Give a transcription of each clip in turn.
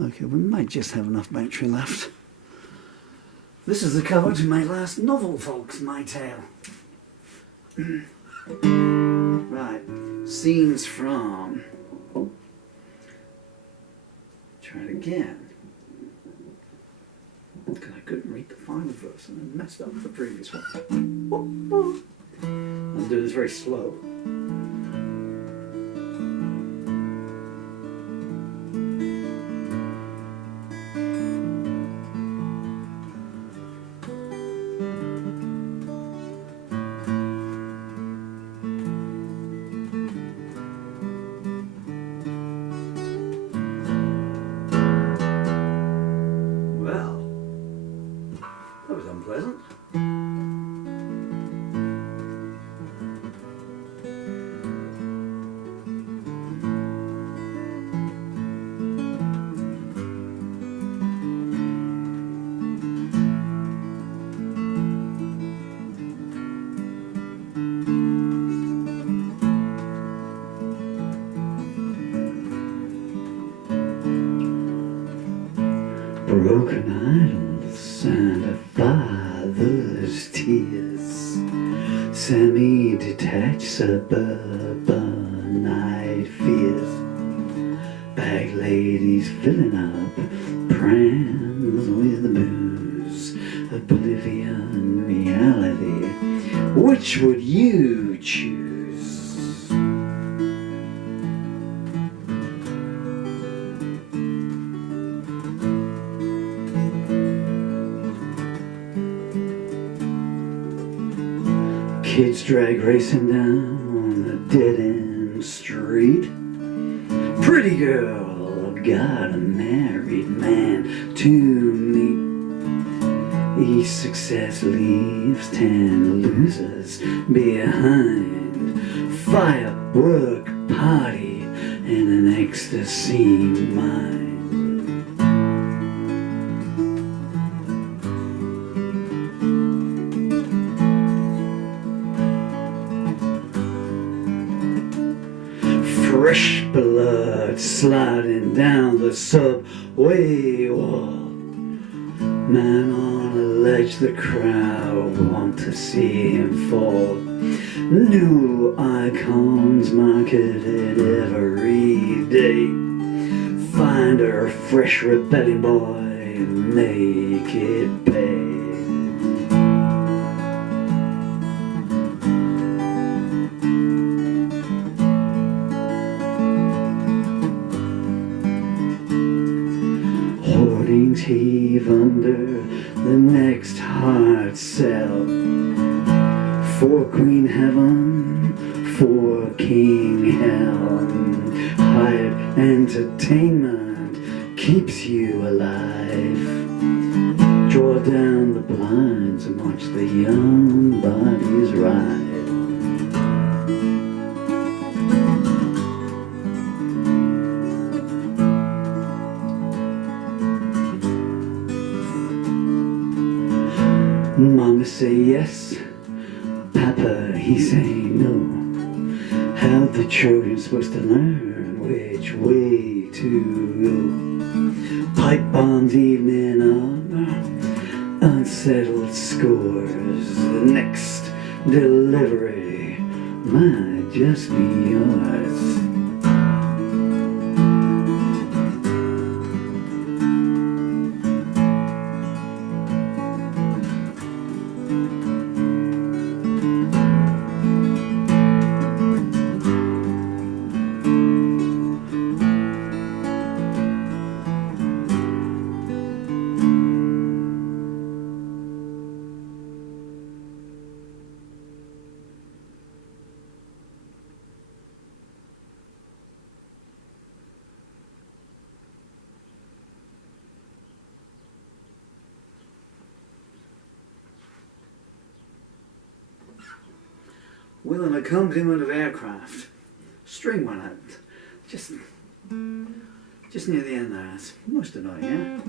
Okay, we might just have enough battery left. This is the cover to my last novel, folks, My Tale. Right, scenes from... Try it again. Because I couldn't read the final verse and I messed up the previous one. I'll do this very slow. That was unpleasant. Broken idols and a father's tears, semi-detached suburbanite fears, bag ladies filling up prams with booze, oblivion, reality. Which would you choose? Kids drag racing down a dead-end street. Pretty girl got a married man to meet. Each success leaves 10 losers behind. Firework party and an ecstasy mind. Fresh blood sliding down the subway wall. Man on a ledge, the crowd want to see him fall. New icons marketed every day. Find a fresh rebellion boy, make it pay. Hoardings heave under the next hard sell. For Queen Heaven, for King Hell. Hired entertainment keeps you alive. Draw down the blinds and watch the young bodies ride. Mama say yes, Papa he say no. How the children supposed to learn which way to go? Pipe bombs evening up, unsettled scores. The next delivery might just be yours. Well, an accompaniment of aircraft. String went out. Just near the end there. It's most annoying, yeah?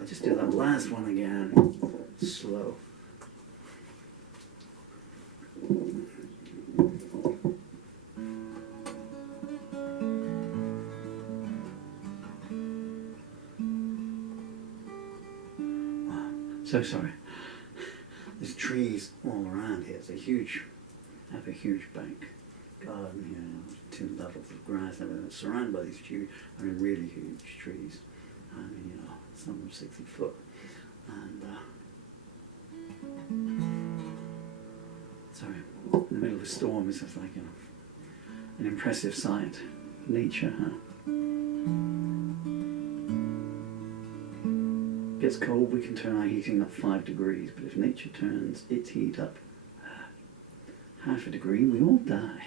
I'll just do that last one again. Slow. So sorry. There's trees all around here. It's a huge, I have a huge bank garden here, 2 levels of grass and everything. It's surrounded by these huge, I mean really huge trees. I mean, you know, some of them 60 foot. And, sorry, in the middle of a storm, it's just like, you know, an impressive sight. Nature, huh? Gets cold, we can turn our heating up 5 degrees, but if nature turns its heat up half a degree, we all die.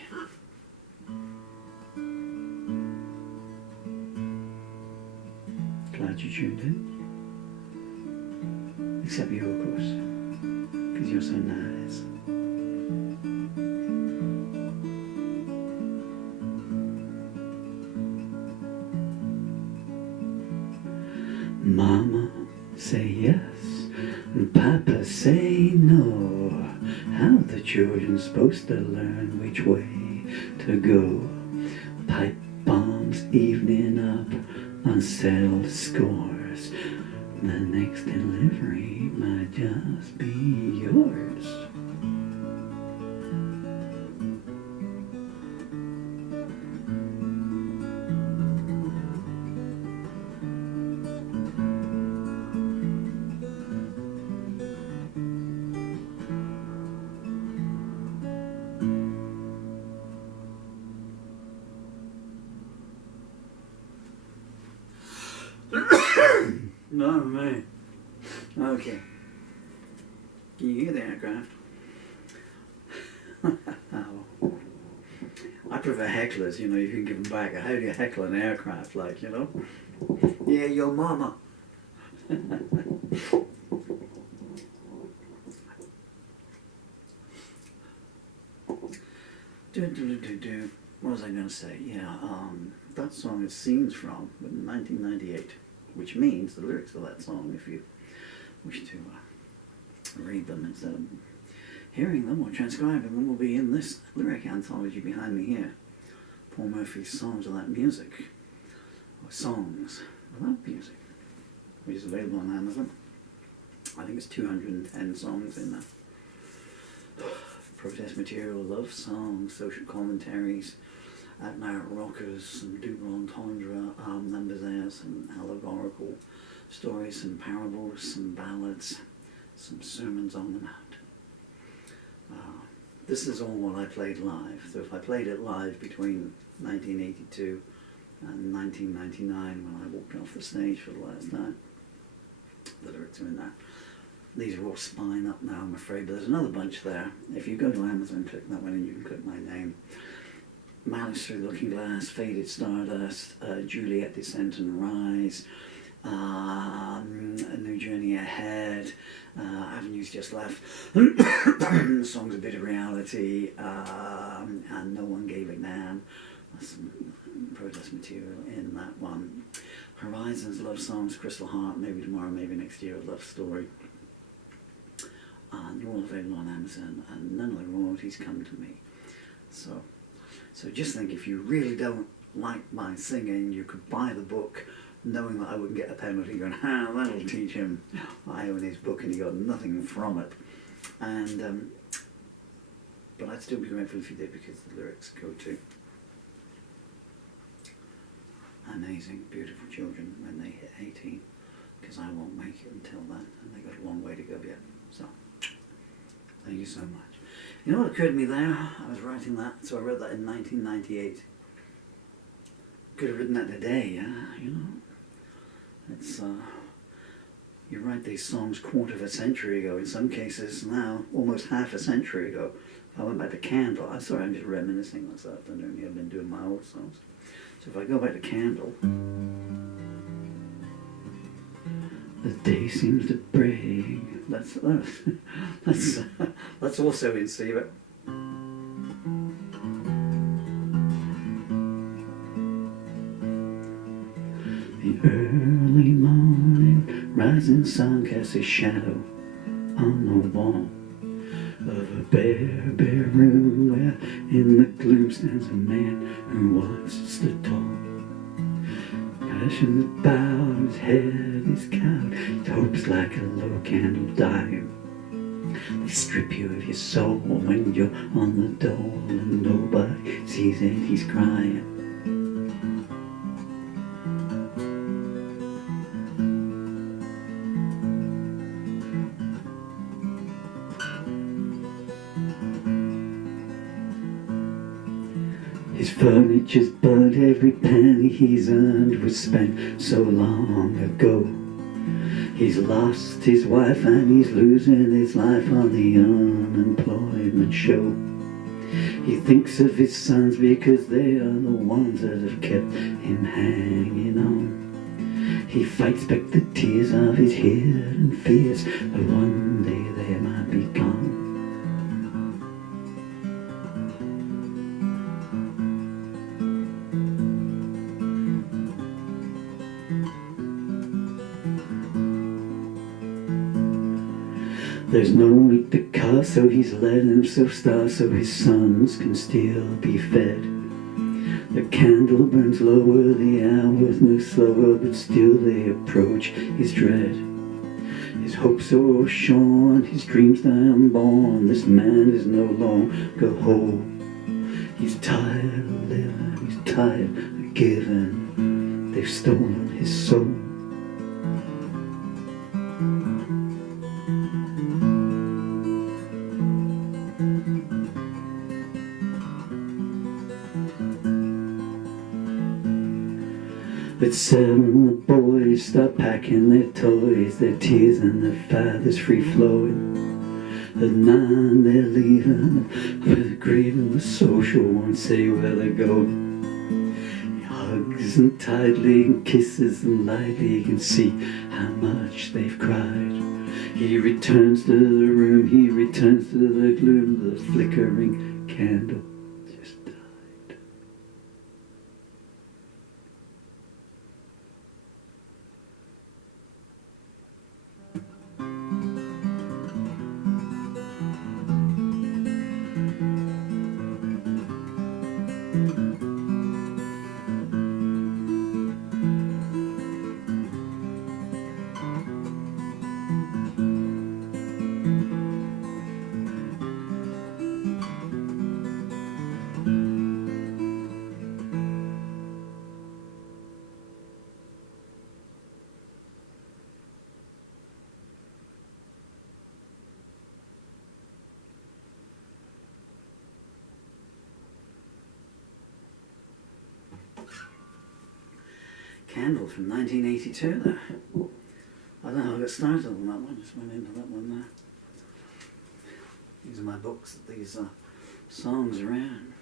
Glad you tuned in. Except you, of course, because you're so nice. Mama say yes, and Papa say no. How the children supposed to learn which way to go? Pipe bombs evening up, unsettled scores. The next delivery might just be yours. No, man. Okay. Can you hear the aircraft? Oh. I prefer hecklers, you know, you can give them back. How do you heckle an aircraft, like, you know? Yeah, your mama. What was I going to say? Yeah, that song is Scenes from 1998. Which means the lyrics of that song, if you wish to read them instead of hearing them or transcribing them, will be in this lyric anthology behind me here. Paul Murphy's Songs Without Music, or Songs Without Music, which is available on Amazon. I think it's 210 songs in there. Protest material, love songs, social commentaries, out-and-out rockers, some double entendre numbers there, some allegorical stories, some parables, some ballads, some sermons on the mount. This is all what I played live. So if I played it live between 1982 and 1999 when I walked off the stage for the last time, the lyrics are in there. These are all spine up now, I'm afraid, but there's another bunch there. If you go to Amazon, click that one and you can click my name. Malice, Through the Looking Glass, Faded Stardust, Juliet, Descent and Rise, A New Journey Ahead, Avenues Just Left, Songs of Bitter Reality, and No One Gave a Damn. There's some protest material in that one. Horizons, Love Songs, Crystal Heart, Maybe Tomorrow, Maybe Next Year, A Love Story. They're all available on Amazon, and none of the royalties come to me. So just think, if you really don't like my singing, you could buy the book knowing that I wouldn't get a penalty, going, that'll teach him. I own his book and he got nothing from it. And but I'd still be grateful if you did, because the lyrics go to amazing, beautiful children when they hit 18, because I won't make it until then, and they've got a long way to go yet. So, thank you so much. You know what occurred to me there? I was writing that, so I wrote that in 1998. Could have written that today, yeah, you know. It's, you write these songs quarter of a century ago, in some cases now, almost half a century ago. I went back to Candle. I'm sorry, I'm just reminiscing this afternoon. I've been doing my old songs. So if I go back to Candle, the day seems to break. That's also in C, but the early morning rising sun casts a shadow on the wall of a bare room where in the gloom stands a man who once stood tall. passions about, his head is cowed, his hopes like a low candle dying. They strip you of your soul when you're on the dole and nobody sees it, he's crying. His furniture's burnt, every penny he's earned was spent so long ago. He's lost his wife and he's losing his life on the unemployment show. He thinks of his sons because they are the ones that have kept him hanging on. He fights back the tears of his hidden fears that one day they might be gone. There's no meat to carve, so he's letting himself starve so his sons can still be fed. The candle burns lower, the hours move slower, but still they approach his dread. His hopes are shorn, his dreams die unborn, this man is no longer whole. He's tired of living, he's tired of giving, they've stolen his soul. At 7 the boys start packing their toys, their tears and their fathers free-flowing. At 9 they're leaving, with the grieving the social won't say where they're going. He hugs them tightly and kisses them lightly, you can see how much they've cried. He returns to the room, he returns to the gloom, the flickering candle just died. Candle from 1982 there. I don't know how I got started on that one, just went into that one there. These are my books, these songs around.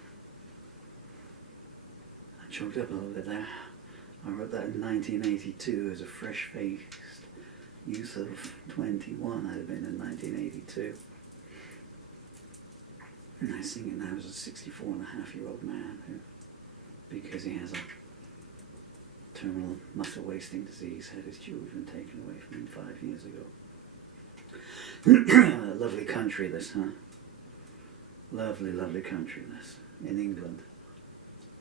I choked up a little bit there. I wrote that in 1982 as a fresh-faced youth of 21, I'd have been in 1982. And I sing it now as a 64-and-a-half-year-old man who, because he has a terminal muscle wasting disease, had his children taken away from him 5 years ago. Lovely country this, huh? Lovely, lovely country this, in England.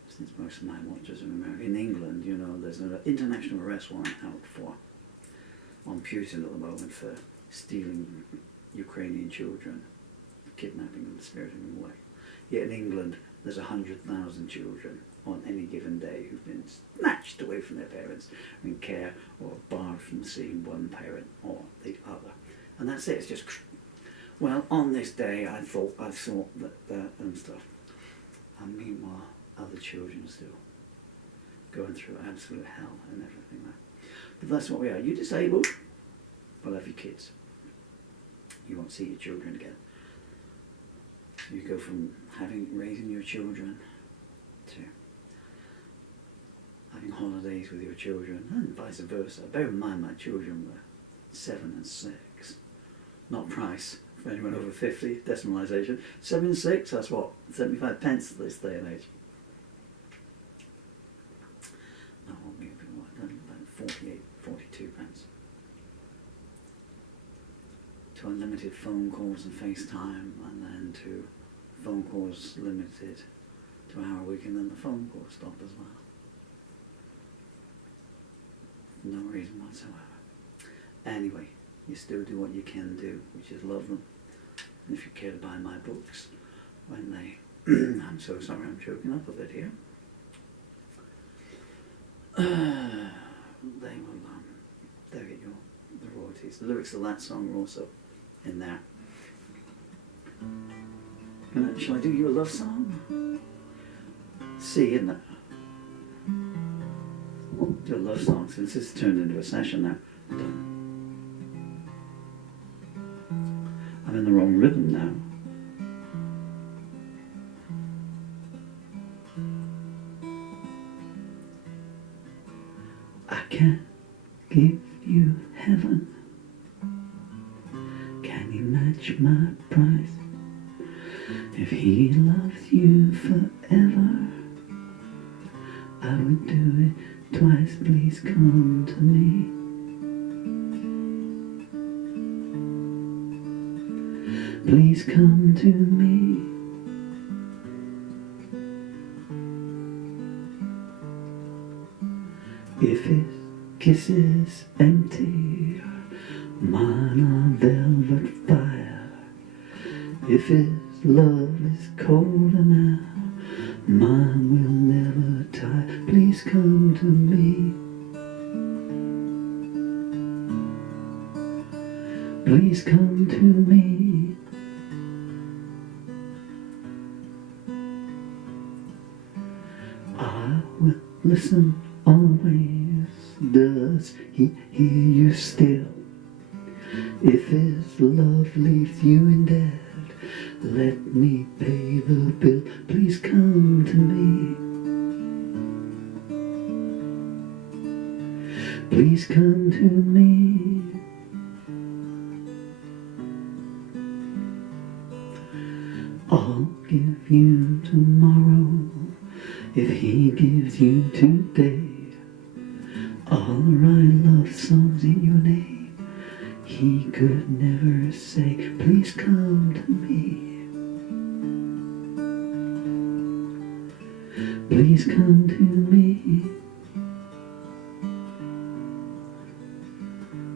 Since most of my watchers are American. In England, you know, there's an international arrest warrant out on Putin at the moment for stealing Ukrainian children, kidnapping them, spiriting them away. Yet in England, there's 100,000 children on any given day who've been snatched away from their parents in care or barred from seeing one parent or the other. And that's it, it's just, well, on this day I thought that and stuff. And meanwhile, other children still going through absolute hell and everything like that. But that's what we are. You disabled, well, have your kids. You won't see your children again. You go from raising your children to having holidays with your children, and vice versa. Bear in mind my children were 7 and 6. Not price for anyone over 50, decimalisation. 7 and 6, that's what, 75 pence this day and age. No, maybe about 48, 42 pence. To unlimited phone calls and FaceTime, and then to phone calls limited to an hour a week, and then the phone calls stop as well. no reason whatsoever. Anyway, you still do what you can do, which is love them. And if you care to buy my books, when they... I'm so sorry, I'm choking up a bit here. They will, they'll get you the royalties. The lyrics of that song are also in there. Shall I do you a love song? See, isn't it? Do a love song, since this turned into a session now. I'm in the wrong rhythm now. I can't give you heaven. Can you match my price? If he loves you forever, I would do it twice. Please come to me. Please come to me. If his kiss is empty, mine are velvet fire. If his love is colder now, mine will never tire. Please come to me. Please come to me. I will listen always. Does he hear you still? If his love leaves you in debt, let me pay the bill. Please come to me. Please come to me. I'll give you tomorrow if he gives you today. I'll write love songs in your name. He could never say, please come to me. Please come to me.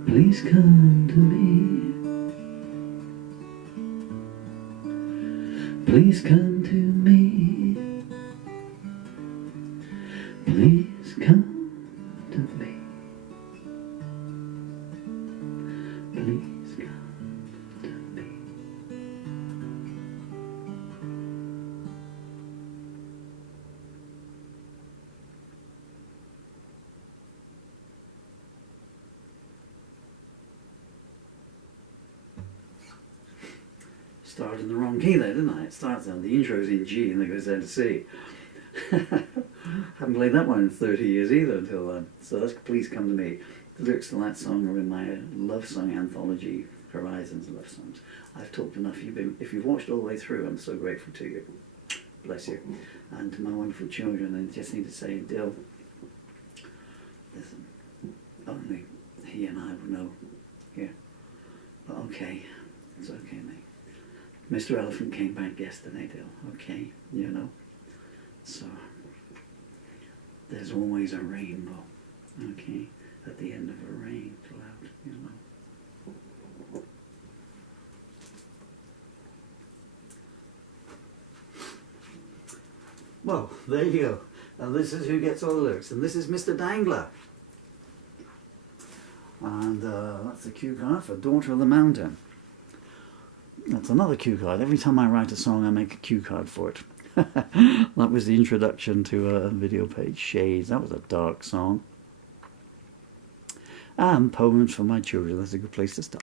Please come to me. Please come to me. Please come to me. Please come to me. Started in the wrong key there, didn't I? It starts on the intro's in G and then goes down to C. Haven't played that one in 30 years either until then. So that's Please Come to Me. The lyrics to that song are in my love song anthology, Horizons Love Songs. I've talked enough. If you've watched all the way through, I'm so grateful to you. Bless you. And to my wonderful children, I just need to say, Dill, listen, only he and I will know here. But okay, it's okay, mate. Mr. Elephant came back yesterday, Dill. Okay, you know. So, there's always a rainbow, okay, at the end of a rain cloud, you know. Well, there you go. And this is who gets all the lyrics. And this is Mr. Dangler. And that's the cue card for Daughter of the Mountain. That's another cue card. Every time I write a song, I make a cue card for it. That was the introduction to a video page, Shades. That was a dark song. And Poems for My Children. That's a good place to start.